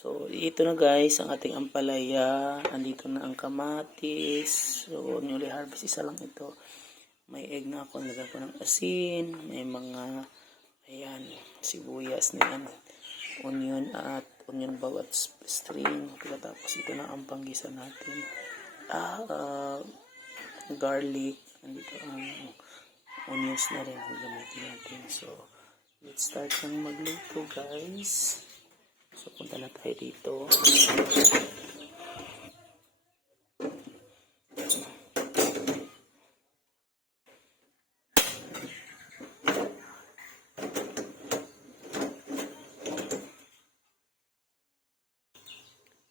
So, ito na guys, ang ating ampalaya. Andito na ang kamatis. So, newly harvest, isa lang ito. May egg na ako, nilagyan ko ng asin. May mga, ayan, sibuyas na yan. Onion at onion bawat string. Tapos ito na ang panggisa natin. Garlic. Andito ang onions na rin. Gamitin natin. So, let's start ng magluto guys. So, punta na tayo dito.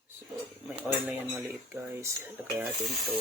So, may oil na yan maliit guys. Lagay natin ito.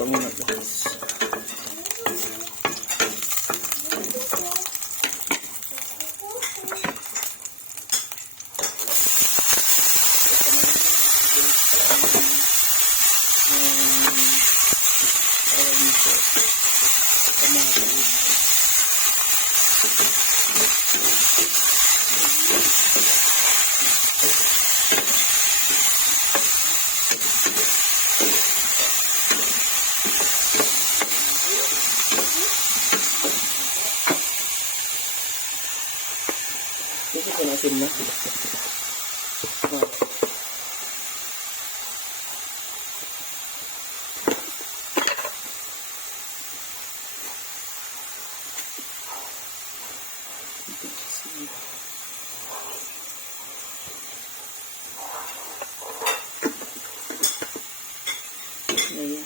Bango na guys. Ito ko natin na. Ayan.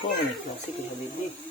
Oh, may klase kaya baby.